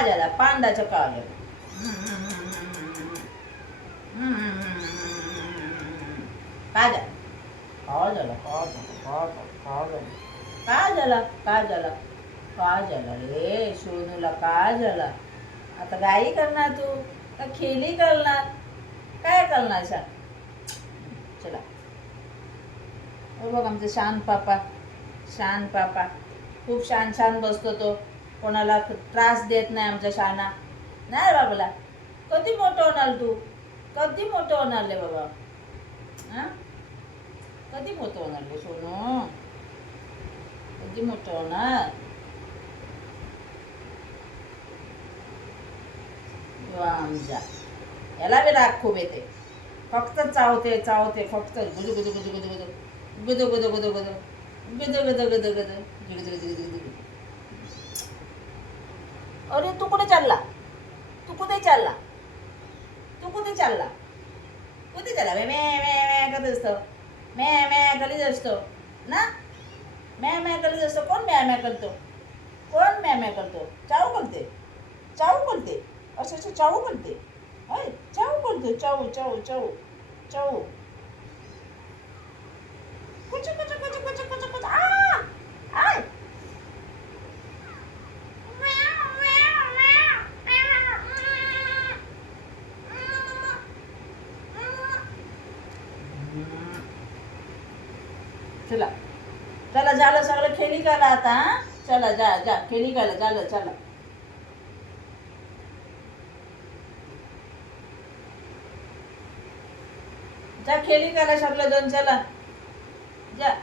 झाला पांडाचं का झालं काय झालं काय झालं काय झालं काय झालं काय झालं रे सोनूला काय झालं आता गाई करणार तू का खेळी करणार काय करणार सांग चला हो बघ आमचं शान पापा खूप शान बसतो तो कोणाला त्रास देत नाही आमचा शाना नाही बाबाला कधी मोठं होणार तू कधी मोठं होणार रे बाबा हां कधी मोठं होणार रे सोनू कधी मोठं होणार आमच्या याला बी राग खूप येते फक्त चावते फक्त गुदू गुदू गुदू गुदू गुदू गुदू गुदू गुदू गुदू गुदू गुदू गुदू गुदू अरे तू कुठे चालला तू कुठे चालला कुठे चालला मे मे करत असतो मे करीत असतो ना मे करीत असतो कोण मे करतो कोण मे करतो चाऊ करते असं चाऊ करते होय चाऊ करतो चाऊ कुच आय चला झालं सगळं खेळी करा आता चला जा खेळी करा झालं चला जा खेळी करा सगळं दोन चला जा